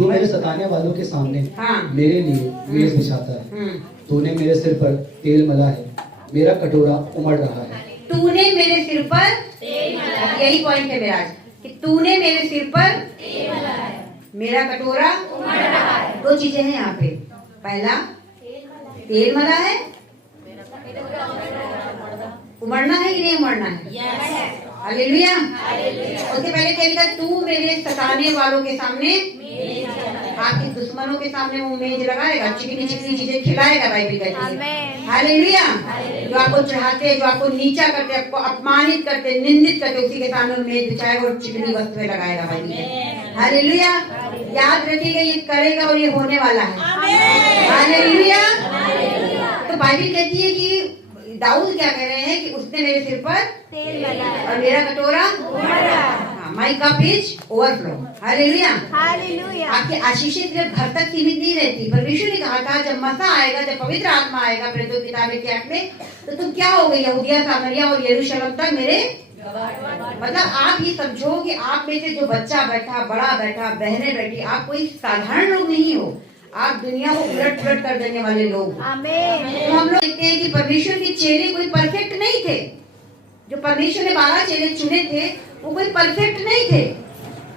तू मेरे सताने वालों के सामने मेरे लिए मेज बिछाता है। तूने मेरे सिर पर तेल मला है, मेरा कटोरा उमड़ रहा है। तूने मेरे सिर पर तेल मला है, यही पॉइंट है मेरा आज, कि तूने मेरे सिर पर तेल मला है, मेरा कटोरा उमड़ रहा है। दो चीजें हैं यहाँ पे। पहला, तेल मला है, उमड़ना है कि नहीं उमड़ना है? हालेलुया। उसके पहले क्या लिखा? तू मेरे सताने वालों के सामने, आपके दुश्मनों के सामने वो मेज लगाएगा, चिकनी चिकनी चीजें खिलाएगा। बाइबल कहती है हालेलुया। जो आपको चढ़ाते हैं, जो आपको नीचा करते, आपको अपमानित करते, निंदित करते, उसी के सामने वो मेज बिछाएगा और चिकनी वस्तुएं लगाएगा। Bible hallelujah. याद रखिएगा, ये करेगा और ये होने वाला है। हालेलुया। तो बाइबल कहती है कि दाऊद क्या कह रहे हैं कि उसने मेरे सिर पर तेल लगाया और मेरा कटोरा my cup is overflow. Hallelujah. Hallelujah. आपकी आशीषें सिर्फ घर तक सीमित नहीं रहती। परमेश्वर ने कहा था जब मसा आएगा, जब पवित्र आत्मा आएगा प्रेरितों की किताब के आठ में, तो तुम क्या हो गई? यहूदिया, सामरिया और यरूशलेम तक मेरे। मतलब आप ये समझो कि आप में से जो बच्चा बैठा, बड़ा बैठा, बहनें बैठी, आप कोई साधारण लोग नहीं हो। आप दुनिया को उलट पुलट कर देने वाले लोग। आमीन। तो हम लोग देखते हैं कि परमेश्वर के चेले कोई परफेक्ट नहीं थे। जो परमेश्वर ने 12 चेले चुने थे वो कोई परफेक्ट नहीं थे।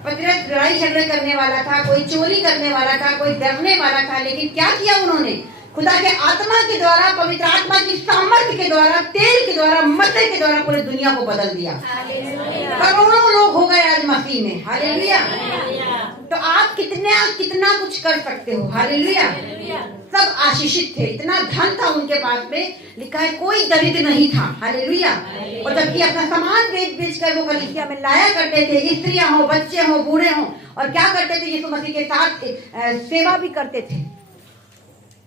पतरस लड़ाई झगड़े करने वाला था, कोई चोरी करने वाला था, कोई डरने वाला था, लेकिन क्या किया उन्होंने? खुदा के आत्मा के द्वारा, पवित्र आत्मा की सामर्थ्य के द्वारा, तेल के द्वारा, मते के द्वारा पूरी दुनिया को बदल दिया। करोड़ों लोग हो गए आज मसीह में। हालेलुया। तो आप कितना कुछ कर सकते हो। हालेलुया। सब आशीषित थे, इतना धन था उनके पास में। लिखा है कोई दरिद्र नहीं था। हालेलुया। और जबकि अपना सामान बेच बेच कर वो कलीसिया में लाया करते थे। स्त्रियां हो, बच्चे हो, बूढ़े हो, और क्या करते थे? यीशु मसीह के साथ सेवा भी करते थे।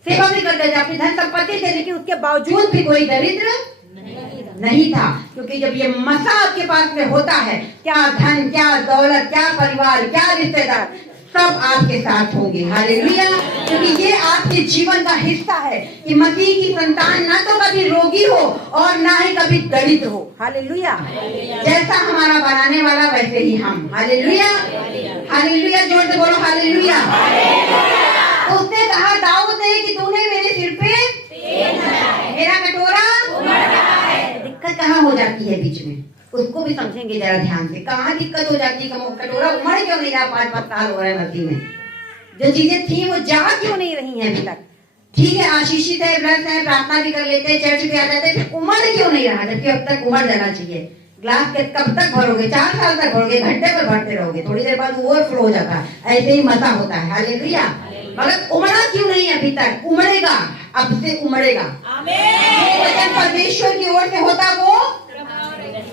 सेवा भी करते थे, अपनी धन संपत्ति थे, लेकिन उसके बावजूद भी कोई दरिद्र नहीं था। क्योंकि जब ये मसा आपके पास में होता है, क्या धन, क्या दौलत, क्या परिवार, क्या रिश्तेदार, सब आपके साथ होंगे। हालेलुया। क्योंकि ये आपके जीवन का हिस्सा है कि मसीह की संतान ना तो कभी रोगी हो और ना ही कभी दरिद्र हो। हालेलुया। जैसा हमारा बनाने वाला वैसे ही हम। हालेलुया। हालेलुया। जोर से बोलो हालेलुया। उसने कहा दाऊद ने कि तूने मेरे सिर पे मेरा कटोरा उमड़ रहा है। दिक्कत कहाँ हो जाती है बीच में, उसको भी समझेंगे जरा ध्यान से। कहाँ दिक्कत हो जाती है? कटोरा उमड़ क्यों नहीं रहा? 5-5 साल हो रहे हैं मसीह में। जो चीजें थी वो जा क्यों नहीं रही हैं अभी तक? ठीक है, आशीषित है, ब्लस है, प्रार्थना भी कर लेते हैं, चर्च भी आ जाते हैं, फिर उमड़ क्यों नहीं रहा? जबकि अब तक उमड़ जाना चाहिए। ग्लास के कब तक भरोगे? 4 साल तक भरोगे, घंटे पर भरते रहोगे, थोड़ी देर बाद ओवरफ्लो हो जाता है। ऐसे ही मसा होता है। हालेलुया। मगर उमड़ा क्यों नहीं अभी तक? उमड़ेगा, अब से उमड़ेगा। आमीन। परमेश्वर की ओर से होता वो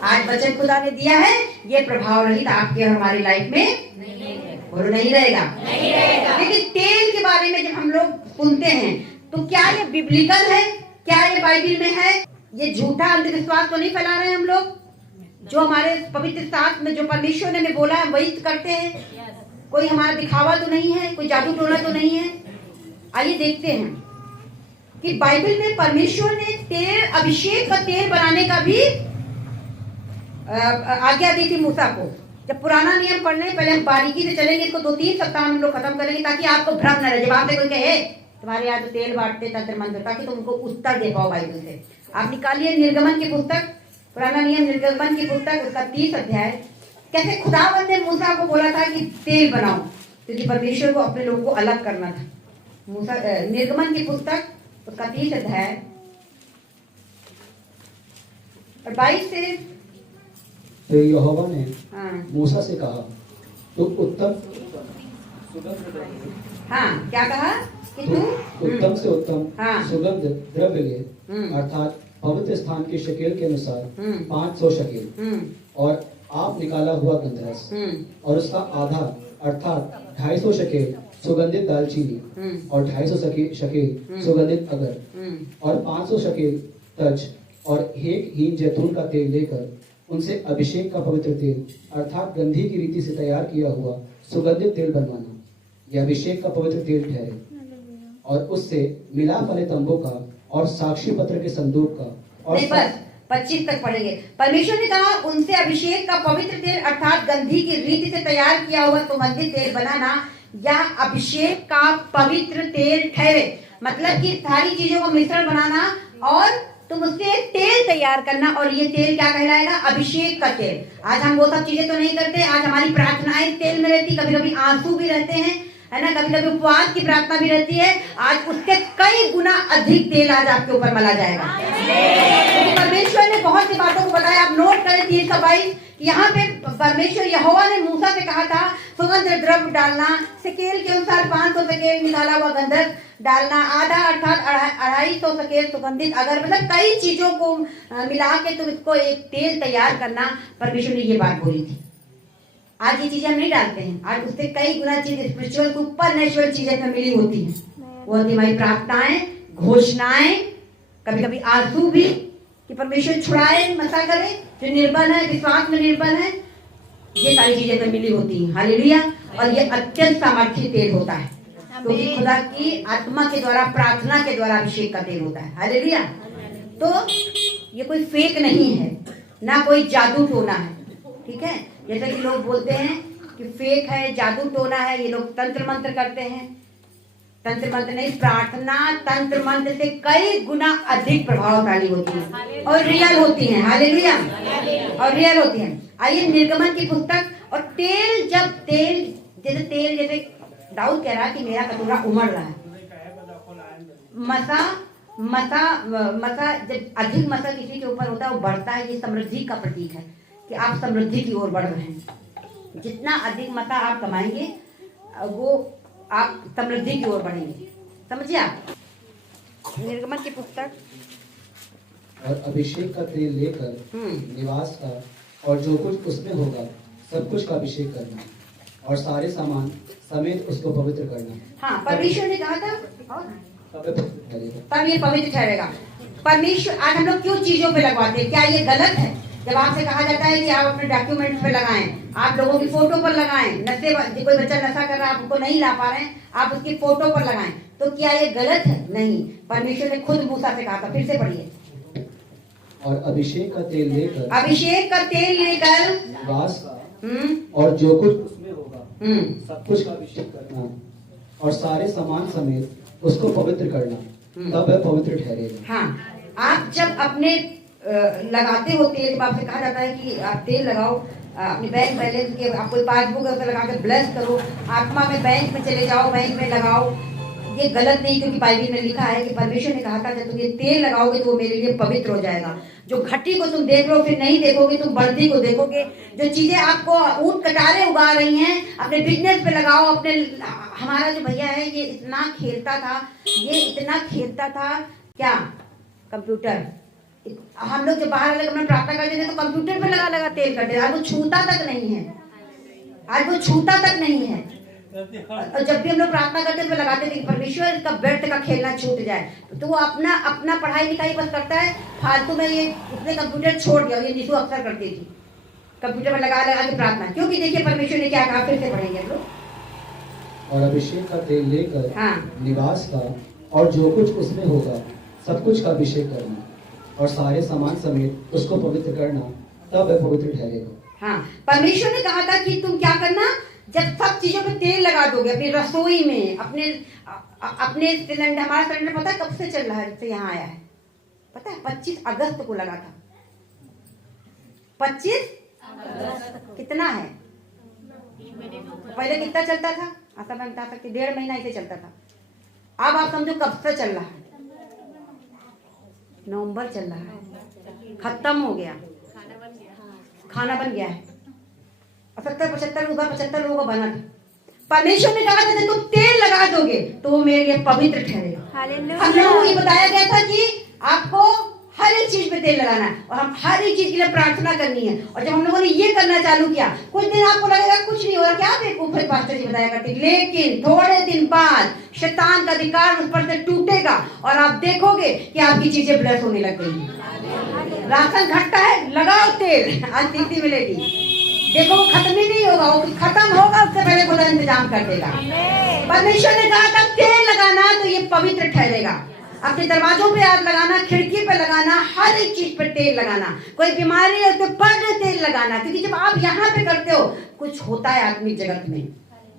आज वचन खुदा ने दिया है, ये प्रभाव रहित आपके और हमारी लाइफ में और नहीं रहेगा। लेकिन तेल के बारे में जब हम लोग सुनते हैं तो क्या ये बिब्लिकल है? क्या ये बाइबल में है? ये झूठा अंधविश्वास तो नहीं फैला रहे हैं हम लोग? जो हमारे पवित्र शास्त्र में जो परमेश्वर ने हमें बोला है वही करते हैं। कोई हमारा दिखावा तो नहीं है, कोई जादू टोना तो नहीं है। आइए देखते हैं कि बाइबल में परमेश्वर ने तेल, अभिषेक का तेल बनाने का भी आज्ञा दी थी मूसा को। जब पुराना नियम पढ़ने पहले हम बारीकी से चलेंगे, इसको 2-3 सप्ताह हम लोग खत्म करेंगे ताकि आपको भ्रम न रहे। जब आपसे कोई कहे तुम्हारे यहाँ तो तेल बांटते तंत्र मंत्र, ताकि तुमको उत्तर दे पाओ बाइबल से। आप निकालिए निर्गमन की पुस्तक, पुराना नियम निर्गमन की पुस्तक, उसका 30 अध्याय। कैसे खुदावंद ने मूसा को बोला था कि तेल बनाओ, क्योंकि परमेश्वर को अपने लोगों को अलग करना था। मूसा निर्गमन की पुस्तक उसका 30 अध्याय और 22 से। तो यहोवा ने मूसा से कहा तो उत्तम क्या कहा कि तू उत्तम से उत्तम सुगंध द्रव्य ले, अर्थात पवित्र स्थान के शकेल के अनुसार 500 शकेल, और आप निकाला हुआ गंधरस, और उसका आधा अर्थात 250 शकेल सुगंधित दालचीनी, और 250 शकेल सुगंधित अगर, और 500 शकेल तज, और 1 हीन जैतून का तेल लेकर उनसे अभिषेक का पवित्र तेल अर्थात गंधी की रीति से तैयार किया हुआ सुगंधित तेल बनवाना। यह अभिषेक का पवित्र तेल ठहरे। और उससे मिलाप वाले तंबू का और साक्षी पत्र के संदूक का और बस 25 तक पढ़ेंगे। परमेश्वर ने कहा उनसे अभिषेक का पवित्र तेल अर्थात गंधी की रीति से तैयार किया हुआ सुगंधित तेल बनाना या अभिषेक का पवित्र तेल ठहरे। मतलब कि सारी चीजों का मिश्रण बनाना और तुम उससे तेल तैयार करना, और ये तेल क्या कहलाएगा? अभिषेक का तेल। आज हम वो सब चीजें तो नहीं करते, आज हमारी प्रार्थनाएं तेल में रहती, कभी कभी आंसू भी रहते हैं, है ना, कभी कभी उपवास की प्रार्थना भी रहती है। आज उससे कई गुना अधिक तेल आज आपके ऊपर मला जाएगा, क्योंकि परमेश्वर ने बहुत सी बातों को बताया। आप नोट करें 3:22, यहाँ पे परमेश्वर यहोवा ने मूसा से कहा था सुगंध द्रव्य डालना, शकेल के अनुसार 500 शकेल निकाला हुआ गंधक डालना, आधा अर्थात 250 शकेल सुगंधित अगर, मतलब कई चीजों को मिला के तुम इसको एक तेल तैयार करना। परमेश्वर ने ये बात बोली थी। आज ये चीजें हम नहीं डालते हैं, आज उससे कई गुना चीज स्पिरिचुअल सुपर नेचुरल चीजें हमें मिली होती हैं। वो होती हमारी प्रार्थनाएं, घोषणाएं, कभी कभी आंसू भी कि परमेश्वर छुड़ाए, मसा करे, जो निर्बल है, विश्वास में निर्बल है, ये सारी चीजें हमें मिली होती हैं। हालेलुया। और ये अत्यंत सामर्थ्य तेल होता है, क्योंकि तो खुदा की आत्मा के द्वारा, प्रार्थना के द्वारा अभिषेक का तेल होता है। हालेलुया। तो ये कोई फेक नहीं है, ना कोई जादू टोना है, ठीक है। जैसे कि लोग बोलते हैं कि फेक है, जादू टोना है, ये लोग तंत्र मंत्र करते हैं। तंत्र मंत्र नहीं, प्रार्थना तंत्र मंत्र से कई गुना अधिक प्रभावशाली होती है और रियल होती है। हालेलुया। और रियल होती है। आइए निर्गमन की पुस्तक, और तेल, जब तेल जैसे दाऊद कह रहा है कि मेरा कटोरा उमड़ रहा है। मसा जब अधिक मसा किसी के ऊपर होता है वो बढ़ता है, ये समृद्धि का प्रतीक है कि आप समृद्धि की ओर बढ़ रहे हैं। जितना अधिक मता आप कमाएंगे वो आप समृद्धि की ओर बढ़ेंगे। समझिए आप। निर्गमन की पुस्तक, और अभिषेक का तेल लेकर निवास का और जो कुछ उसमें होगा सब कुछ का अभिषेक करना और सारे सामान समेत उसको पवित्र करना। हाँ, परमेश्वर ने कहा था तब ये पवित्र ठहरेगा। परमेश्वर, आज हम लोग क्यों चीजों पे लगवाते हैं? क्या ये गलत है? जब आपसे कहा जाता है कि आप अपने डॉक्यूमेंट्स पे लगाएं, आप लोगों की फोटो पर लगाएं, कोई बच्चा नशा कर रहा है, आप उसको नहीं ला पा रहे हैं, आप उसकी फोटो पर लगाएं, तो क्या ये गलत है? नहीं। परमेश्वर ने खुद मूसा से कहा था। फिर से पढ़िए। और अभिषेक का तेल लेकर निवास का और जो कुछ उसमें होगा सब कुछ का अभिषेक करना और सारे सामान समेत उसको पवित्र करना, तब वह पवित्र ठहरेगा। हाँ, आप जब अपने लगाते हो तेल, आपसे कहा जाता है कि आप तेल लगाओ अपने बैंक बैलेंस के, आप कोई पासबुक है लगा के ब्लेस करो, आत्मा में बैंक में चले जाओ, बैंक में लगाओ। ये गलत नहीं, क्योंकि बाइबल में लिखा है कि परमेश्वर ने कहा था जब तुम ये तेल लगाओगे तो वो मेरे लिए पवित्र हो जाएगा। जो घटी को तुम देख लो फिर नहीं देखोगे, तुम बढ़ती को देखोगे। जो चीजें आपको ऊंट कटारे उगा रही हैं, अपने बिजनेस पे लगाओ। अपने, हमारा जो भैया है ये इतना खेलता था, क्या कंप्यूटर, हम लोग जब बाहर अलग में प्रार्थना करते थे तो कंप्यूटर पे लगा तेल करते थे। आज वो छूता तक नहीं है। और जब भी हम लोग प्रार्थना करते थे तो लगाते थे कि परमेश्वर इसका व्यर्थ का खेलना छूट जाए। तो वो अपना पढ़ाई लिखाई बस करता है, फालतू में ये उसने कंप्यूटर छोड़ दिया। ये निशु अक्सर करती थी, कंप्यूटर पर लगा के प्रार्थना, क्योंकि देखिए परमेश्वर ने क्या कहा। फिर से पढ़ेंगे हम लोग। और अभिषेक का तेल लेकर निवास का और जो कुछ उसमें होगा सब कुछ का अभिषेक करना और सारे सामान समेत उसको पवित्र करना, तब वह पवित्र ठहरेगा। हाँ, परमेश्वर ने कहा था कि तुम क्या करना, जब सब चीजों पे तेल लगा दोगे, अपनी रसोई में, अपने सिलेंडर, हमारा सिलेंडर पता है कब से चल रहा है, से यहाँ आया है पता है? 25 अगस्त को लगा था। 25 कितना है? पहले कितना चलता था? ऐसा मैं बता सकती, 1.5 महीना ऐसे चलता था। अब आप समझो कब से चल रहा है, नवंबर चल रहा है, खत्म हो गया, खाना बन गया है। 75 लोगों का बना था। परमेश्वर ने कहा था जब तुम तेल लगा दोगे तो वो मेरे लिए पवित्र ठहरेगा। हम लोगों को ये बताया गया था कि आपको हर एक चीज पे तेल लगाना है और हम हर एक चीज के लिए प्रार्थना करनी है। और जब हम लोगों ने ये करना चालू किया, कुछ दिन आपको लगेगा कुछ नहीं हो रहा, क्या बेवकूफ है पास्टर जी बताया करते, लेकिन थोड़े दिन बाद शैतान का अधिकार उस पर से टूटेगा और आप देखोगे कि आपकी चीजें ब्लेस होने लग गई। राशन घटता है, लगाओ तेल, आज तीसरी मिलेगी। देखो वो खत्म ही नहीं होगा, वो खत्म होगा उससे पहले खुदा इंतजाम कर देगा। परमेश्वर ने कहा था तेल लगाना तो ये पवित्र ठहरेगा। अपने दरवाजों पे आग लगाना, खिड़की पे लगाना, हर एक चीज पे तेल लगाना। कोई बीमारी है तो पर तेल लगाना, क्योंकि जब आप यहाँ पे करते हो कुछ होता है आत्मिक जगत में।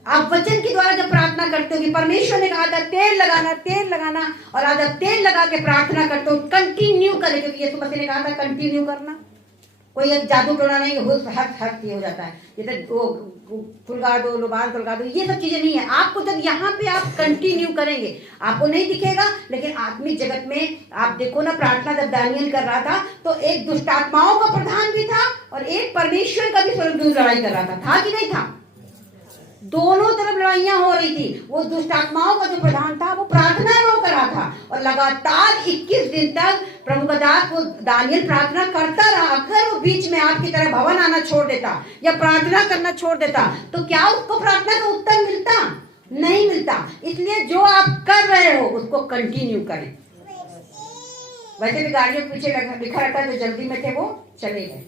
आप वचन के द्वारा जब प्रार्थना करते हो कि परमेश्वर ने कहा था तेल लगाना, तेल लगाना, और आज आप तेल लगा के प्रार्थना करते हो, कंटिन्यू करें, क्योंकि यीशु मसीह ने कहा था कंटिन्यू करना। कोई एक जादू टोना नहीं, हट ये हो जाता है, जैसे वो फुलगा दो, लुबान फुलगा दो, ये सब चीजें नहीं है। आपको जब यहाँ पे आप कंटिन्यू करेंगे, आपको नहीं दिखेगा, लेकिन आत्मिक जगत में आप देखो ना, प्रार्थना जब दानियल कर रहा था तो एक दुष्ट आत्माओं का प्रधान भी था और एक परमेश्वर का भी स्वर्गदूत लड़ाई कर रहा था कि नहीं था? दोनों तरफ लड़ाइयां हो रही थी। वो दुष्ट आत्माओं का जो प्रधान था वो प्रार्थना रो कर रहा था, और लगातार 21 दिन तक प्रभु का दास वो दानियल प्रार्थना करता रहा। अगर वो बीच में आपकी तरह भवन आना छोड़ देता या प्रार्थना करना छोड़ देता तो क्या उसको प्रार्थना का उत्तर मिलता? नहीं मिलता। इसलिए जो आप कर रहे हो उसको कंटिन्यू करें। वैसे भी गाड़ियों पीछे लिखा रहता है, जो जल्दी में थे वो चले गए,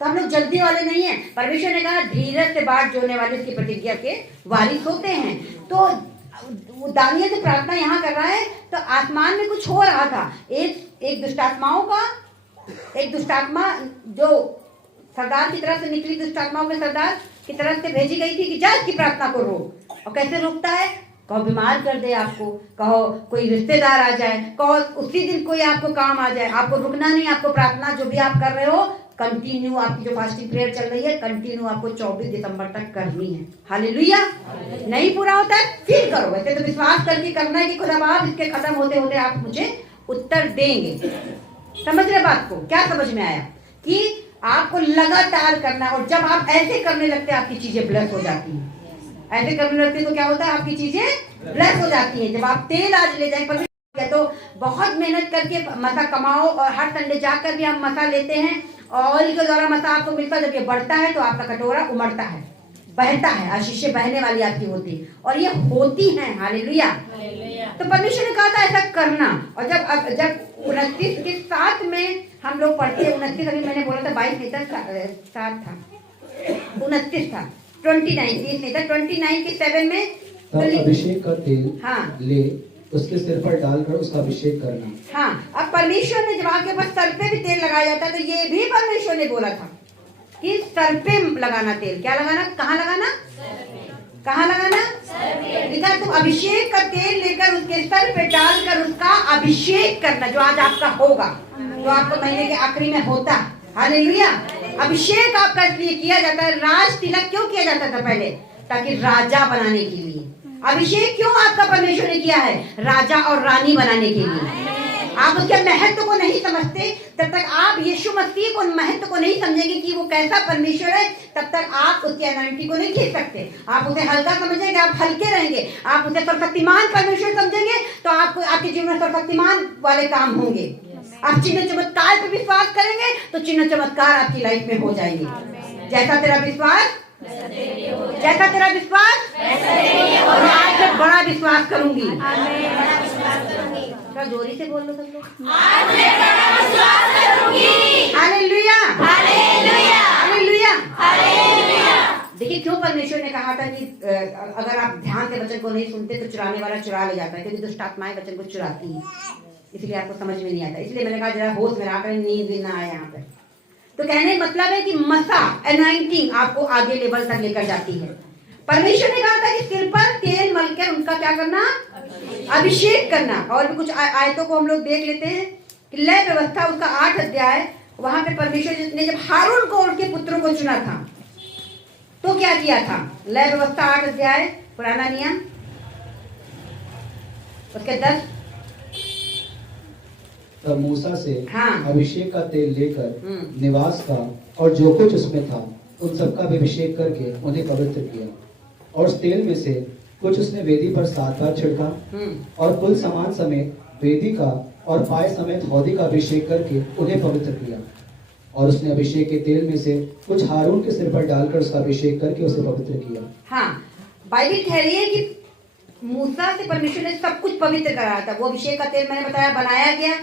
तो हम लोग जल्दी वाले नहीं हैं। परमेश्वर ने कहा धीरज से बाट जोड़ने वाले उसकी प्रतिज्ञा के वारिस होते हैं। तो दानियल जो प्रार्थना यहाँ कर रहा है तो आसमान में कुछ हो रहा था। एक दुष्टात्माओं का, एक दुष्टात्मा जो सरदार की तरफ से निकली, दुष्टात्माओं के सरदार की तरफ से भेजी गई थी कि जा इसकी प्रार्थना को रोक। और कैसे रोकता है? कहो बीमार कर दे आपको, कहो कोई रिश्तेदार आ जाए, कहो उसी दिन कोई आपको काम आ जाए। आपको रुकना नहीं, आपको प्रार्थना जो भी आप कर रहे हो कंटिन्यू, आपकी जो फास्टिंग प्रेयर चल रही है कंटिन्यू आपको 24 दिसंबर तक करनी है। हालेलुया। नहीं पूरा होता है फिर करो। वैसे तो विश्वास करके करना है कि खुदा बाप इसके खत्म होते होते आप मुझे उत्तर देंगे। समझ रहे बात को? क्या समझ में आया? कि आपको लगातार करना, और जब आप ऐसे करने लगते हैं आपकी चीजें ब्लेस हो जाती हैं। ऐसे करने लगते तो क्या होता है? आपकी चीजें ब्लेस हो जाती हैं। जब आप तेल आज ले जाए तो बहुत मेहनत करके मसा कमाओ, और हर संडे जाकर भी हम मसा लेते हैं, ऑयल के द्वारा मसा आपको मिलता है। जब ये बढ़ता है तो आपका कटोरा उमड़ता है, बहता है, आशीषें बहने वाली आपकी होती है, और ये होती हैं। हालेलुया। तो परमेश्वर ने कहा था ऐसा करना। और जब 29 के 7 में हम लोग पढ़ते हैं, 29 अभी मैंने बोला था 22 नहीं था, 7 था, 29 था, 29 30 नहीं था, 29 के 7 में तब अभिषेक का तेल हाँ ले उसके सिर पर डालकर उसका अभिषेक करना। हाँ, अब परमेश्वर ने जब आपके पास सर पे भी तेल लगाया जाता है तो ये भी परमेश्वर ने बोला था कि सर पे लगाना तेल। क्या लगाना? कहाँ लगाना? कहाँ लगाना? लिखा तो अभिषेक का तेल लेकर उसके सर पे डालकर उसका अभिषेक करना, जो आज आपका होगा, जो आपको महीने के आखिरी में होता। हालेलुया। अभिषेक आपका इसलिए किया जाता है। राज तिलक क्यों किया जाता था पहले? ताकि राजा बनाने के लिए। अभिषेक क्यों आपका परमेश्वर ने किया है? राजा और रानी बनाने के लिए। आप उसके महत्व को नहीं समझते, तब तक आप यीशु मसीह को महत्व को नहीं समझेंगे कि वो कैसा परमेश्वर है, तब तक आप उसकी अनॉइंटिंग को नहीं खींच सकते। आप उसे हल्का समझेंगे, आप हल्के रहेंगे। आप उसे सर्वशक्तिमान परमेश्वर समझेंगे तो आपको आपके जीवन में सर्वशक्तिमान वाले काम होंगे। आप चिन्ह चमत्कार पे विश्वास करेंगे तो चिन्ह चमत्कार आपकी लाइफ में हो जाएंगे। जैसा तेरा विश्वास, जैसा तेरा विश्वास, और आज से बड़ा विश्वास करूंगी। थोड़ा जोरी से बोल लो सब लोग। Hallelujah, hallelujah, hallelujah. देखिए क्यों परमेश्वर ने कहा था कि अगर आप ध्यान से वचन को नहीं सुनते तो चुराने वाला चुरा ले जाता है, क्योंकि दुष्ट आत्माएं वचन को चुराती है। इसलिए आपको समझ में नहीं आता। इसलिए मैंने कहा जरा होश में रहा करें, नींद भी ना आए यहाँ पे। तो कहने का मतलब है कि मसा अनॉइंटिंग आपको आगे लेवल तक लेकर जाती है। परमेश्वर ने कहा था कि सिर पर तेल मलकर उनका क्या करना? अभिषेक करना। और भी कुछ आयतों को हम लोग देख लेते हैं कि लय व्यवस्था उसका 8 अध्याय, वहां पे परमेश्वर ने जब हारून को और उनके पुत्रों को चुना था तो क्या किया था? लय व्यवस्था 8 अध्याय पुराना नियम उसके 10। तब मूसा से हाँ। अभिषेक का तेल लेकर निवास का और जो कुछ उसमें था उन सबका भी अभिषेक करके उन्हें पवित्र किया, और उस तेल में से कुछ उसने वेदी पर 7 बार छिड़का, और कुल सामान समेत वेदी का और पाए समेत हौदी का अभिषेक करके उन्हें पवित्र किया। और उसने अभिषेक के तेल में से कुछ हारून के सिर पर डालकर उसका अभिषेक करके उसे पवित्र किया। हाँ, बाइबल कह रही है कि मूसा से परमेश्वर ने सब कुछ पवित्र कराया था। वो अभिषेक का तेल मैंने बताया बनाया गया,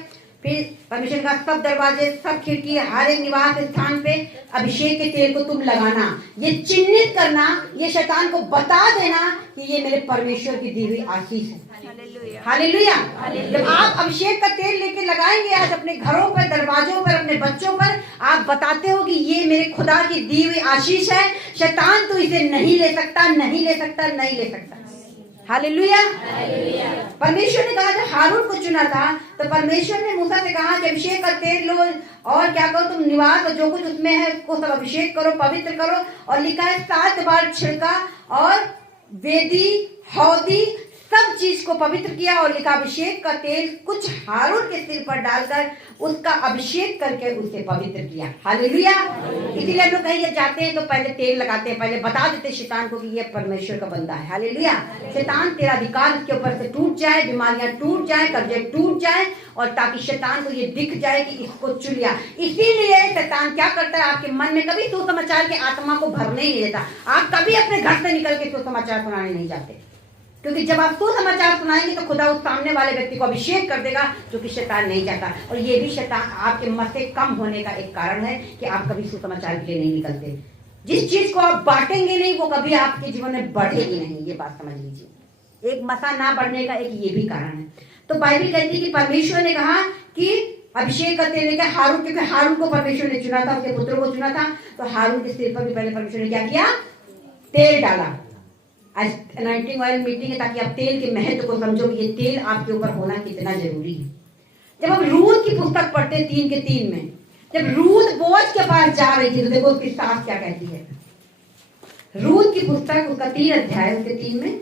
फिर परमेश्वर का सब दरवाजे, सब खिड़की, हर एक निवास स्थान पे अभिषेक के तेल को तुम लगाना, ये चिन्हित करना, ये शैतान को बता देना कि ये मेरे परमेश्वर की दी हुई आशीष है। हालेलुया। जब आप अभिषेक का तेल लेके लगाएंगे आज अपने घरों पर, दरवाजों पर, अपने बच्चों पर, आप बताते हो कि ये मेरे खुदा की दी हुई आशीष है, शैतान तो इसे नहीं ले सकता, नहीं ले सकता, नहीं ले सकता। हालेलुया। परमेश्वर ने कहा जब हारून को चुना था तो परमेश्वर ने मूसा से कहा कि अभिषेक का तेल लो और क्या करो, तुम निवास और जो कुछ उसमें है उसको सब अभिषेक करो, पवित्र करो। और लिखा है 7 बार छिड़का और वेदी, हौदी, सब चीज को पवित्र किया। और लिखा अभिषेक का तेल कुछ हारून के सिर पर डालकर उसका अभिषेक करके उसे पवित्र किया। हालेलुया। इसीलिए हम लोग कहीं जाते हैं तो पहले तेल लगाते हैं, पहले बता देते शैतान को कि ये परमेश्वर का बंदा है। हालेलुया। शैतान तेरा अधिकार इसके ऊपर से टूट जाए, बीमारियां टूट जाए, कर्जे टूट जाए, और ताकि शैतान को ये दिख जाए कि इसको चुन लिया। इसीलिए शैतान क्या करता है, आपके मन में कभी सुसमाचार की आत्मा को भरने ही नहीं देता। आप कभी अपने घर से निकल के सुसमाचार सुनाने नहीं जाते, क्योंकि जब आप सुसमाचार सुनाएंगे तो खुदा उस सामने वाले व्यक्ति को अभिषेक कर देगा, जो कि शैतान नहीं चाहता। और ये भी शैतान आपके मत से कम होने का एक कारण है कि आप कभी सुसमाचार के लिए नहीं निकलते। जिस चीज को आप बांटेंगे नहीं वो कभी आपके जीवन में बढ़ेगी नहीं, ये बात समझ लीजिए। एक मसा ना बढ़ने का एक ये भी कारण है। तो बाइबल कहती है कि परमेश्वर ने कहा कि अभिषेक का तेल लेकर हारून, क्योंकि हारून को परमेश्वर ने चुना था, उसके पुत्रों को चुना था, तो हारून के सिर पर भी पहले परमेश्वर ने क्या किया, तेल डाला। आज अनॉइंटिंग ऑयल मीटिंग है ताकि आप तेल के महत्व को समझो कि ये तेल आपके ऊपर होना कितना जरूरी है। जब हम रूत की पुस्तक पढ़ते 3 के 3 में, जब रूत बोअज के पास जा रही थी तो देखो उसकी सास क्या कहती है। रूत की पुस्तक उसका 3 अध्याय उसके 3 में,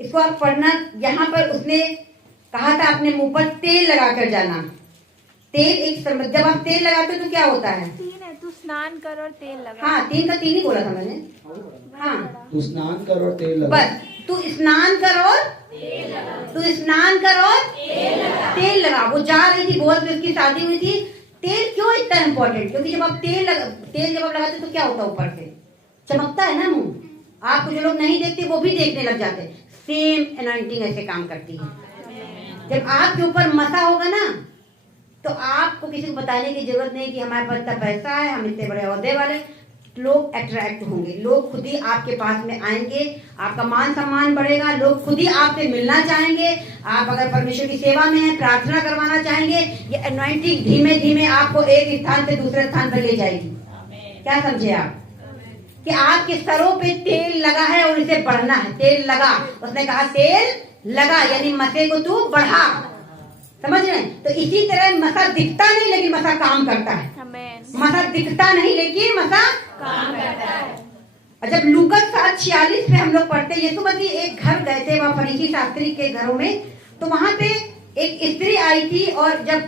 इसको आप पढ़ना। यहाँ पर उसने कहा था अपने मुंह पर तेल लगा कर जाना। तेल एक जब आप तेल लगाते हो तो क्या होता है, तू स्नान कर और तेल लगा। हाँ 3 का 3 ही बोला था मैंने। हाँ तू स्नान कर और तेल लगा। बस तू स्नान कर और तू स्नान कर और तेल लगा। वो जा रही थी, बोअज में उसकी शादी हुई थी। तेल क्यों इतना इम्पोर्टेंट, क्योंकि जब आप तेल जब आप लगाते तो क्या होता है, ऊपर से चमकता है ना मुंह। आपको जो लोग नहीं देखते वो भी देखने लग जाते हैं। सेम अनॉइंटिंग ऐसे काम करती है। जब आपके ऊपर मसा होगा ना तो आपको किसी को बताने की जरूरत नहीं कि हमारे पास इतना पैसा है, हम इतने बड़े ओहदे वाले। लोग अट्रैक्ट होंगे, लोग खुद ही आपके पास में आएंगे, आपका मान सम्मान बढ़ेगा, लोग खुद ही आपसे मिलना चाहेंगे। आप अगर परमेश्वर की सेवा में हैं, प्रार्थना करवाना चाहेंगे, ये अनॉइंटिंग धीमे धीमे आपको एक स्थान से दूसरे स्थान पर ले जाएगी। क्या समझे आप कि आपके सरों पे तेल लगा है और इसे बढ़ना है। तेल लगा, उसने कहा तेल लगा, यानी मसे को तू बढ़ा। समझ रहे हैं? तो इसी तरह मसा दिखता नहीं लेकिन मसा काम करता है। मसा दिखता नहीं लेकिन मसा काम करता है। और जब लूका 7:46 में हम लोग पढ़ते, यीशु मसीह एक घर गए थे, वहां फरीसी शास्त्री के घरों में, तो वहां पे एक स्त्री आई थी। और जब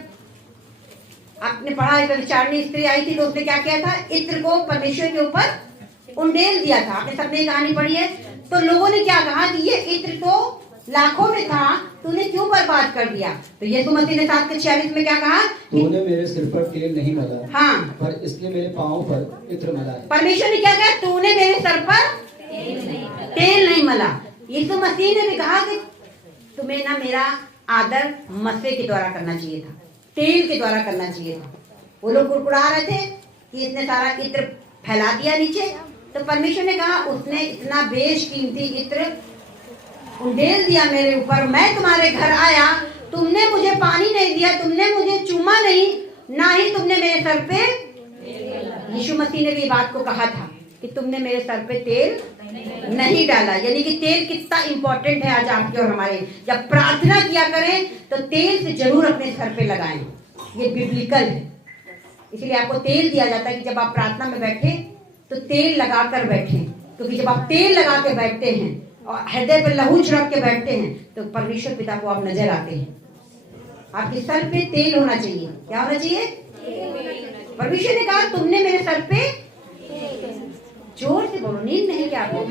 आपने पढ़ा, एक विचारणी स्त्री आई थी तो उसने क्या किया था, इत्र को परमेश्वर के ऊपर उंडेल दिया था। आपने सबने कहानी पढ़ी है। तो लोगों ने क्या कहा कि ये इत्र तो लाखों में था, तूने क्यों बर्बाद कर दिया। तो यीशु मसीह ने 7:46 में क्या कहा, तूने मेरे सिर पर तेल नहीं मला, हाँ, पर इसलिए मेरे पाँव पर इत्र मला है। परमेश्वर ने क्या कहा, तूने मेरे सर पर तेल नहीं मला। यीशु मसीह ने भी कहा कि तुम्हें ना मेरा आदर मसे के द्वारा करना चाहिए था, तेल के द्वारा करना चाहिए था। वो लोग कुड़कुड़ा रहे थे कि इसने सारा इत्र फैला दिया नीचे। तो परमेश्वर ने कहा उसने इतना बेशकीमती इत्र उंडेल दिया मेरे ऊपर, मैं तुम्हारे घर आया, तुमने मुझे पानी नहीं दिया, तुमने मुझे चूमा नहीं, ना ही तुमने मेरे सर पे। यीशु मसीह ने भी बात को कहा था कि तुमने मेरे सर पे तेल नहीं डाला। यानी कि तेल कितना इंपॉर्टेंट है आज आपके और हमारे। जब प्रार्थना किया करें तो तेल से जरूर अपने सर पे लगाएं, ये बिब्लिकल है। इसलिए आपको तेल दिया जाता है कि जब आप प्रार्थना में बैठे तो तेल लगाकर बैठे, क्योंकि जब आप तेल लगा के बैठते हैं और हृदय पर लहू छिड़क के बैठते हैं तो परमेश्वर पिता को आप नजर आते हैं। आपके सर पे तेल होना चाहिए। क्या होना चाहिए? परमेश्वर ने कहा तुमने मेरे सर पे, जोर से बोलो, नींद नहीं क्या आपको?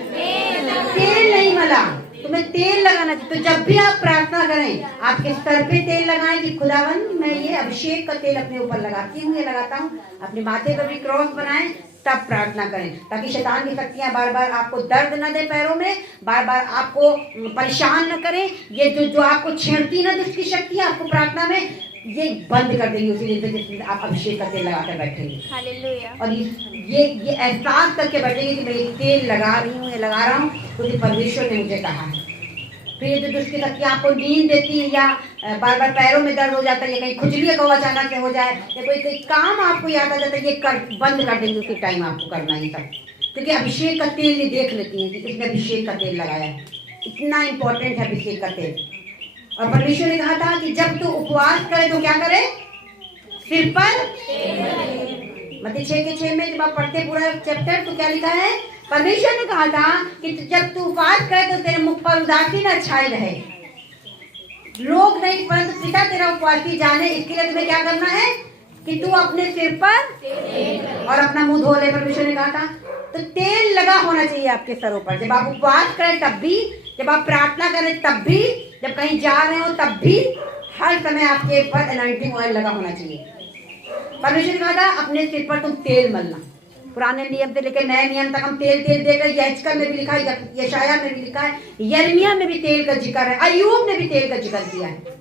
तेल नहीं मला, तुम्हें तेल लगाना चाहिए। तो जब भी आप प्रार्थना करें आपके सर पे तेल लगाएं कि खुदावन मैं ये अभिषेक का तेल अपने ऊपर लगाती हूँ या लगाता हूँ। अपने माथे पर भी क्रॉस बनाएं, तब प्रार्थना करें, ताकि शैतान की शक्तियां बार बार आपको दर्द न दे पैरों में, बार बार आपको परेशान न करें। ये जो आपको छेड़ती ना दुष्ट की शक्तियां आपको प्रार्थना में, ये बंद कर देंगे उसी दिन से जिस दिन आप अभिषेक का तेल लगाकर बैठेंगे। हालेलुया। और ये एहसास करके बैठेंगे कि मैं ये तेल लगा रही हूँ, ये लगा रहा हूँ क्योंकि परमेश्वर ने मुझे कहा है। फिर ये जो दुष्ट की शक्ति आपको नींद देती है या बार बार पैरों में दर्द हो जाता है या कहीं खुजली को अचानक से हो जाए या कोई काम आपको याद आ जाता है, ये बंद कर देंगे उसी टाइम आपको करना ही सब, क्योंकि अभिषेक का तेल ये देख लेती है कि इसने अभिषेक का तेल लगाया है। इतना इंपॉर्टेंट है अभिषेक का तेल। और परमेश्वर ने कहा था कि जब तू उपवास करे तो क्या करे, सिर पर मत्ती 6:6 में जब आप पढ़ते पूरा चैप्टर तो क्या लिखा है, परमेश्वर ने कहा था कि जब तू उपवास करे तो तेरे मुख पर उदासी न छाई रहे। लोग नहीं परंतु पिता तेरा उपवासी जाने, इसके लिए तुम्हें क्या करना है कि तू अपने सिर पर और अपना मुंह धो ले। परमेश्वर ने कहा था तो तेल लगा होना चाहिए आपके सरों पर, जब आप उपवास करें तब भी, जब आप प्रार्थना करें तब भी, जब कहीं जा रहे हो तब भी, हर समय आपके ऊपर एनॉइंटिंग ऑयल लगा होना चाहिए। परमेश्वर ने कहा था अपने सिर पर तुम तेल मलना। पुराने नियम से लेकर नए नियम तक हम तेल देकर, यहेजकेल में भी लिखा है, यशाया में भी लिखा है, यिर्मयाह में भी तेल का जिक्र है, अय्यूब ने भी तेल का जिक्र किया है।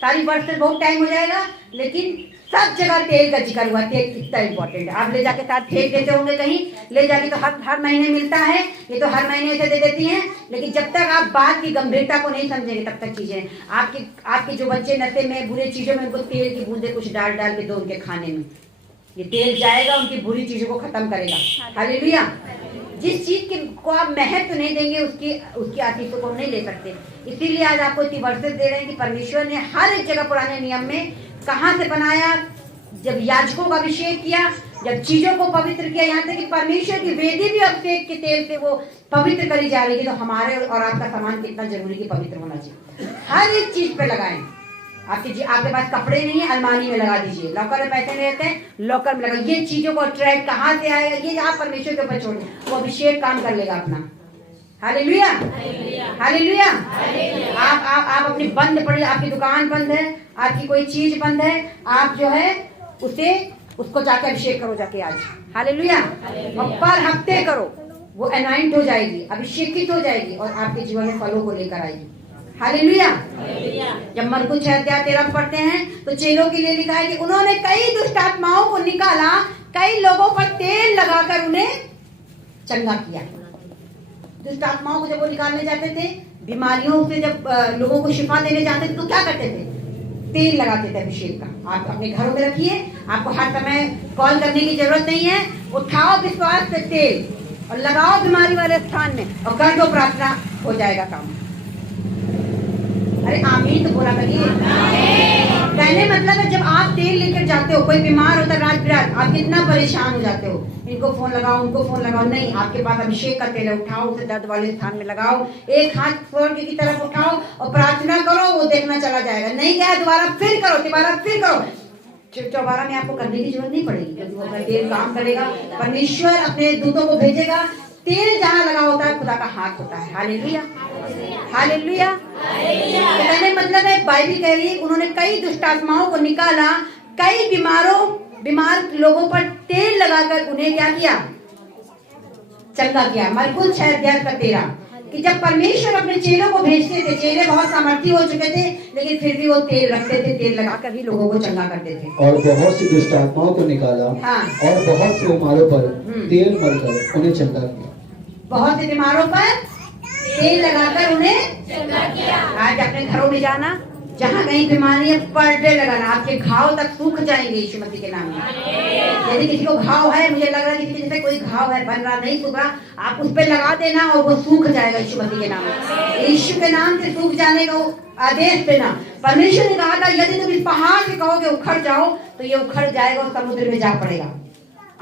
सारी वर्ष से बहुत टाइम हो जाएगा लेकिन सब जगह तेल का जिक्र हुआ। तेल कितना इंपॉर्टेंट है। आप ले जाके साथ फेंक देते होंगे कहीं, ले जाके तो हर महीने मिलता है, ये तो हर महीने ऐसे दे देती हैं, लेकिन जब तक आप बात की गंभीरता को नहीं समझेंगे तब तक चीजें आपके जो बच्चे नशे में बुरे चीजों में, उनको तेल की बूंदे कुछ डाल के दो उनके खाने में, ये तेल जाएगा उनकी बुरी चीजों को खत्म करेगा। हालेलुया। जिस चीज को आप महत्व नहीं देंगे उसकी आशीषों को हम नहीं ले सकते। इसीलिए आज आपको इतनी वर्षेस दे रहे हैं कि परमेश्वर ने हर एक जगह पुराने नियम में कहां से बनाया, जब याजकों का अभिषेक किया, जब चीजों को पवित्र किया, यहाँ तक कि परमेश्वर की वेदी भी अभिषेक के तेल से वो पवित्र करी जा रही है। तो हमारे और आपका सामान कितना जरूरी कि पवित्र होना चाहिए। हर एक चीज पे लगाएं। आपके पास कपड़े नहीं है, अलमारी में लगा दीजिए। लॉकर में पैसे नहीं रहते हैं, लॉकर में लगा। ये चीजों को अट्रैक्ट कहाँ से आएगा, ये आप परमेश्वर के ऊपर छोड़िए, वो अभिषेक काम कर लेगा अपना। Hallelujah, hallelujah. आप अपनी बंद पड़ी, आपकी दुकान बंद है, आपकी कोई चीज बंद है, आप जो है उसको जाके अभिषेक करो जाके आज। हालेलुया। और पर हफ्ते करो, वो अनॉइंट हो जाएगी, अभिषेकित हो जाएगी और आपके जीवन में फलों को लेकर आएगी। हालेलुया। जब मरकुस 6:13 पढ़ते हैं तो चेलों के लिए लिखा है कि उन्होंने कई दुष्ट आत्माओं को निकाला, कई लोगों पर तेल लगाकर उन्हें चंगा किया। दुष्ट आत्माओं को जब वो निकालने जाते थे, बीमारियों से जब लोगों को शिफा देने जाते थे तो क्या करते थे, तेल लगाते थे अभिषेक का। आप अपने घरों में रखिए, आपको हर समय कॉल करने की जरूरत नहीं है। उठाओ विश्वास से तेल और लगाओ बीमारी वाले स्थान में और कर दो प्रार्थना, हो जाएगा काम। अरे आमीन तो बोला करिए। कहने मतलब है जब आप तेल लेकर जाते हो, कोई बीमार होता है रात बिरात, आप कितना परेशान हो जाते हो, इनको फोन लगाओ उनको फोन लगाओ, नहीं, आपके पास अभिषेक का तेल है, उठाओ उसे दर्द वाले स्थान में लगाओ, एक हाथ स्वर्ग की तरफ उठाओ और प्रार्थना करो, वो देखना चला जाएगा। नहीं गया दोबारा फिर करो, दोबारा फिर करो। दोबारा में आपको करने की जरूरत नहीं पड़ेगी क्योंकि वो अपना तेल काम करेगा। परमेश्वर अपने दूतों को भेजेगा। तेल जहाँ लगा होता है खुदा का हाथ होता है। Hallelujah, hallelujah. तो कहने मतलब है, बाइबल कह रही है उन्होंने कई दुष्ट आत्माओं को निकाला, कई बीमार लोगों पर तेल लगाकर उन्हें क्या किया, चंगा किया। मरकुस 6:13 कि जब परमेश्वर अपने चेलों को भेजते थे, चेले बहुत सामर्थी हो चुके थे लेकिन फिर भी वो तेल रखते थे, तेल लगाकर ही लोगों को चंगा करते थे। और बहुत सी दुष्ट आत्माओं को निकाला, हाँ। और बहुत से बीमारों पर तेल मलकर उन्हें चंगा किया। बहुत से बीमारों पर तेल लगाकर उन्हें चंगा किया। आज अपने घरों में जाना, जहाँ कहीं बीमारी है पर डे लगाना, आपके घाव तक सूख जाएंगे यीशु मसीह के नाम में। यदि किसी को घाव है, मुझे लग रहा है किसी जैसे कोई घाव है, बन रहा नहीं सूख रहा, आप उस पर लगा देना और वो सूख जाएगा यीशु मसीह के नाम में। यीशु के नाम से सूख जाने का आदेश देना। परमेश्वर ने कहा था यदि तुम इस पहाड़ से कहोगे उखड़ जाओ तो ये उखड़ जाएगा और समुद्र में जा पड़ेगा।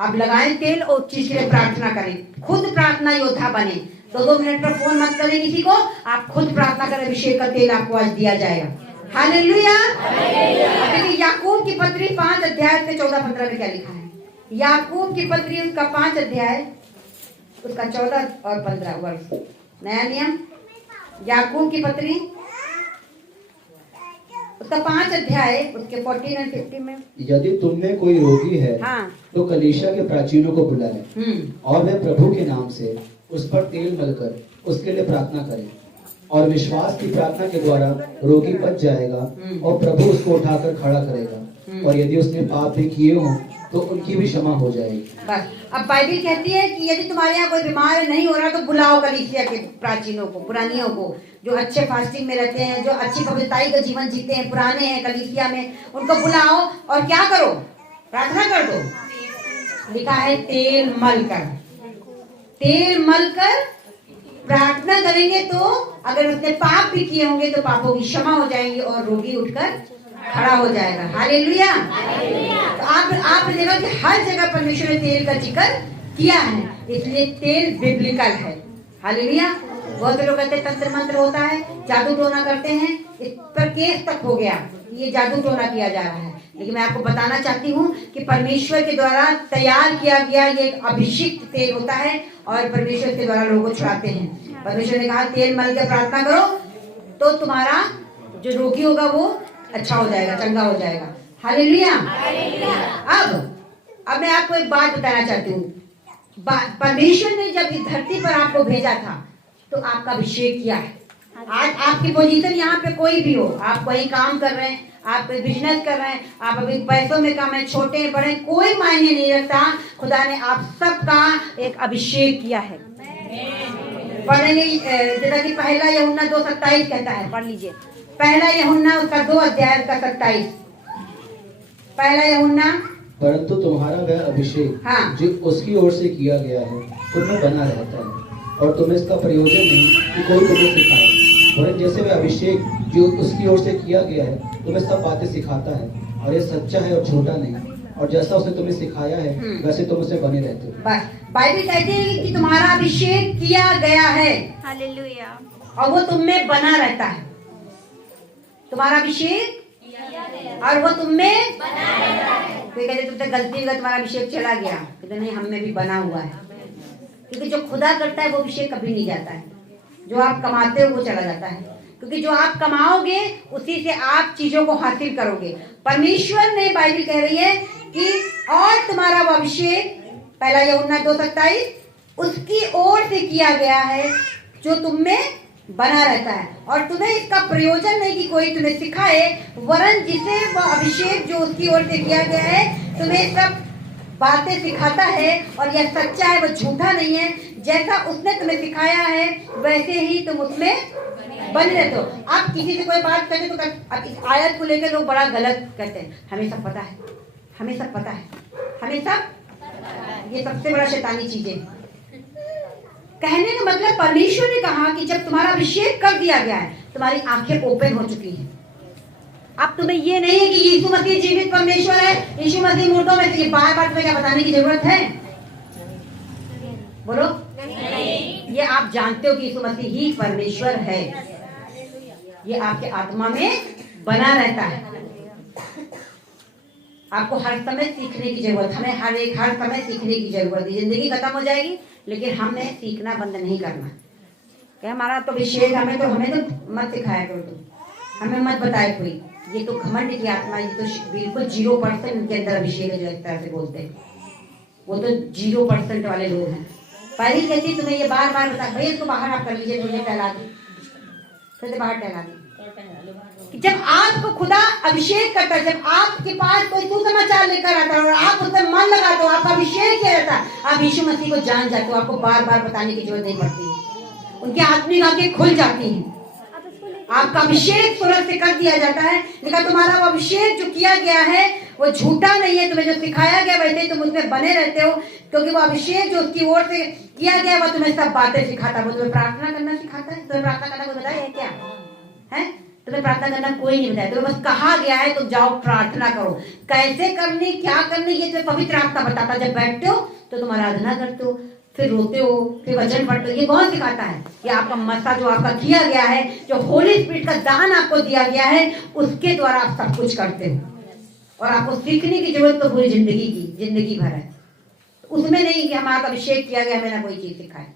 आप लगाएं तेल और चीज के लिए प्रार्थना करें, खुद प्रार्थना योद्धा बने। 2 मिनट पर फोन मत करें किसी को, आप खुद प्रार्थना करें, अभिषेक का तेल आपको आज दिया जाएगा। हालेलुया। देखिए याकूब की पत्री 5 अध्याय से 14-15 में क्या लिखा है। याकूब की पत्री उसका 5 अध्याय उसका 14 और 15 वर्ष, नया नियम। याकूब की पत्री उसका 5 अध्याय उसके 14 और 15 में, यदि तुम में कोई रोगी है, हाँ, तो कलीसिया के प्राचीनों को बुलाए और वे प्रभु के नाम से उस पर तेल मलकर उसके लिए प्रार्थना करें। और विश्वास की प्रार्थना के द्वारा रोगी बच जाएगा और प्रभु उसको उठाकर खड़ा करेगा, और यदि उसने पाप भी किए हों तो उनकी भी क्षमा हो जाएगी। बस अब बाइबिल कहती है कि यदि तुम्हारे यहाँ कोई बीमार नहीं हो रहा तो बुलाओ कलीसिया के प्राचीनों को, पुरानियों को, जो अच्छे फास्टिंग में रहते हैं, जो अच्छी पवित्रताई का जीवन जीते हैं, पुराने हैं कलीसिया में, उनको बुलाओ और क्या करो, प्रार्थना कर दो। लिखा है तेल मल कर प्रार्थना करेंगे तो अगर उसने पाप भी किए होंगे तो पापों की क्षमा हो जाएंगी और रोगी उठकर खड़ा हो जाएगा। हालेलुया। तो आप देखो कि हर जगह परमेश्वर ने तेल का जिक्र किया है, इसलिए तेल बिब्लिकल है। हालेलुया। बहुत से लोग कहते हैं तंत्र मंत्र होता है, जादू टोना करते हैं, इस पर केस तक हो गया, ये जादू टोना किया जा रहा है। लेकिन मैं आपको बताना चाहती हूँ कि परमेश्वर के द्वारा तैयार किया गया ये एक अभिषिक्त तेल होता है और परमेश्वर के द्वारा लोगों को छुड़ाते हैं। परमेश्वर ने कहा तेल मल के प्रार्थना करो तो तुम्हारा जो रोगी होगा वो अच्छा हो जाएगा, चंगा हो जाएगा। हालेलुया। अब मैं आपको एक बात बताना चाहती हूँ। परमेश्वर ने जब इस धरती पर आपको भेजा था तो आपका अभिषेक किया है। आज आपकी पोजीशन यहाँ पे कोई भी हो, आप कहीं काम कर रहे हैं, आप कोई बिजनेस कर रहे हैं, आप अभी पैसों में काम है, छोटे बड़े कोई मायने नहीं रखता, खुदा ने आप सबका एक अभिषेक किया है। पढ़ेंगे जैसा कि पहला यूहन्ना 2:27 कहता है, पढ़ लीजिए। पहला यूहन्ना उसका 2 अध्याय का 27। पहला यूहन्ना परंतु तुम्हारा वह अभिषेक जो उसकी ओर से किया गया है तुम्हें बना रहता है, और तुम्हें इसका प्रयोजन नहीं कि कोई तुम्हें सिखाए, और जैसे वह अभिषेक जो उसकी ओर से किया गया है तुम्हें सब बातें सिखाता है, और ये सच्चा है और झूठा नहीं, और जैसा उसने तुम्हें सिखाया है वैसे तुम उसे बने रहते हो। बाइबल कहती है कि तुम्हारा अभिषेक किया गया है, हालेलुया, और वो तुम में बना रहता है। तुम्हारा अभिषेक और वो तुम में बना रहता है। कोई कहते तुमसे गलती का तुम्हारा अभिषेक चला गया, कहते नहीं हम में भी बना हुआ है। क्योंकि जो खुदा करता है वो अभिषेक कभी नहीं जाता है, जो आप कमाते हो वो चला जाता है, क्योंकि जो आप कमाओगे उसी से आप चीजों को हासिल करोगे। परमेश्वर ने बाइबल कह रही है कि और तुम्हारा वो अभिषेक, पहला यूहन्ना 2:27, उसकी ओर से किया गया है जो तुम में बना रहता है, और तुम्हें इसका प्रयोजन नहीं कि कोई तुम्हें सिखाए, वरन जिसे वह अभिषेक जो उसकी ओर से किया गया है तुम्हें सब बातें सिखाता है, और यह सच्चा है, वह झूठा नहीं है। जैसा उसने तुम्हें सिखाया है वैसे ही तुम उसमें बने रहते हो। आप किसी से कोई बात करते तो अब इस आयत को लेकर लोग बड़ा गलत करते हैं, हमें सब पता है, हमें सब पता है, हमें सब, ये सबसे बड़ा शैतानी चीजें। कहने का मतलब परमेश्वर ने कहा कि जब तुम्हारा अभिषेक कर दिया गया है, तुम्हारी आंखें ओपन हो चुकी हैं। अब तुम्हें ये नहीं है कि यीशु मसीह जीवित परमेश्वर है, यीशु मसीह मुर्दों में से, बार बार तुम्हें क्या बताने की जरूरत है? बोलो नहीं। ये आप जानते हो कि यीशु मसीह ही परमेश्वर है, ये आपके आत्मा में बना रहता है। आपको हर समय सीखने की जरूरत, हमें हर समय सीखने की जरूरत है। जिंदगी खत्म हो जाएगी लेकिन हमने सीखना बंद नहीं करना। क्या हमारा तो अभिषेक, हमें तो मत सिखाया करो, तुम हमें मत बताए कोई, ये तो घमंड की आत्मा, ये तो बिल्कुल 0% उनके अंदर अभिषेक है, जो इस तरह से बोलते हैं, वो तो 0% वाले लोग हैं। पहली कहती तुम्हें ये बार बार बता, भैया इसको बाहर आप कर लीजिए, मुझे टहला दी, फिर बाहर टहला दी। जब आपको खुदा अभिषेक करता है, जब आपके पास कोई सुसमाचार लेकर आता है और आप उसमें मन लगाते हो, आपका अभिषेक किया जाता है, आप यीशु मसीह को जान जाते हो, आपको बार बार बताने की जरूरत नहीं पड़ती, उनकी आत्मिक आंखें खुल जाती हैं। आपका अभिषेक तुरंत से कर दिया जाता है। लेकिन तुम्हारा वो अभिषेक जो किया गया है वो झूठा नहीं है, तुम्हें जो सिखाया गया वैसे ही तुम उसमें बने रहते हो, क्योंकि वो अभिषेक जो उसकी ओर से किया गया वो तुम्हें सब बातें सिखाता है। वो तुम्हें प्रार्थना करना सिखाता है। तुम्हें प्रार्थना करना कोई बताया है क्या? है तुम्हें प्रार्थना करना कोई नहीं बताया, तुम्हें बस कहा गया है तुम जाओ प्रार्थना करो। कैसे करनी, क्या करनी, ये तुम्हें पवित्र आत्मा बताता। जब बैठते हो तो तुम आराधना करते हो, फिर रोते हो, फिर वचन पढ़ते हो, ये कौन सिखाता है? ये आपका मसा जो आपका किया गया है, जो होली स्पिरिट का दान आपको दिया गया है, उसके द्वारा आप सब कुछ करते हो। और आपको सीखने की जरूरत तो पूरी जिंदगी भर है, उसमें नहीं कि हमारा अभिषेक किया गया, हमें ना कोई चीज सिखाए।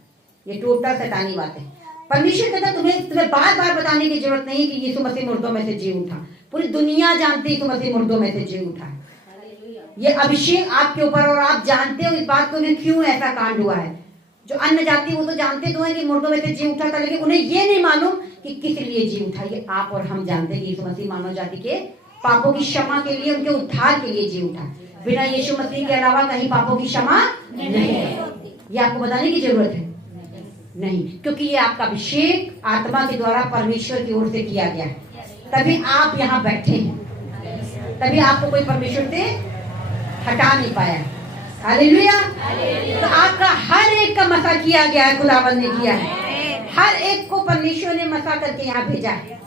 ये टोटल शैतानी बात है। परमेश्वर कहता तुम्हें बार बार बताने की जरूरत नहीं कि यीशु मसीह मुर्दों में से जी उठा। पूरी दुनिया जानती है यीशु मसीह मुर्दों में से जी उठा। ये अभिषेक आपके ऊपर, और आप जानते हो इस बात को कि क्यों ऐसा कांड हुआ है। जो अन्य जाति वो तो जानते तो हैं कि मुर्दों में से जी उठा था, लेकिन उन्हें ये नहीं मालूम कि किस लिए जी उठा। ये आप और हम जानते हैं कि यीशु मसीह मानव जाति के पापों की क्षमा के लिए, उनके उद्धार के लिए जी उठा। बिना यीशु मसीह के अलावा कहीं पापों की क्षमा नहीं है। ये आपको बताने की जरूरत है नहीं, क्योंकि ये आपका अभिषेक आत्मा के द्वारा परमेश्वर की ओर से किया गया है। तभी आप यहाँ बैठे हैं, तभी आपको कोई परमेश्वर से हटा नहीं पाया। हालेलुया। तो आपका हर एक का मसा किया गया है, खुदावंद ने किया है। हर एक को परमेश्वर ने मसा करके यहाँ भेजा है।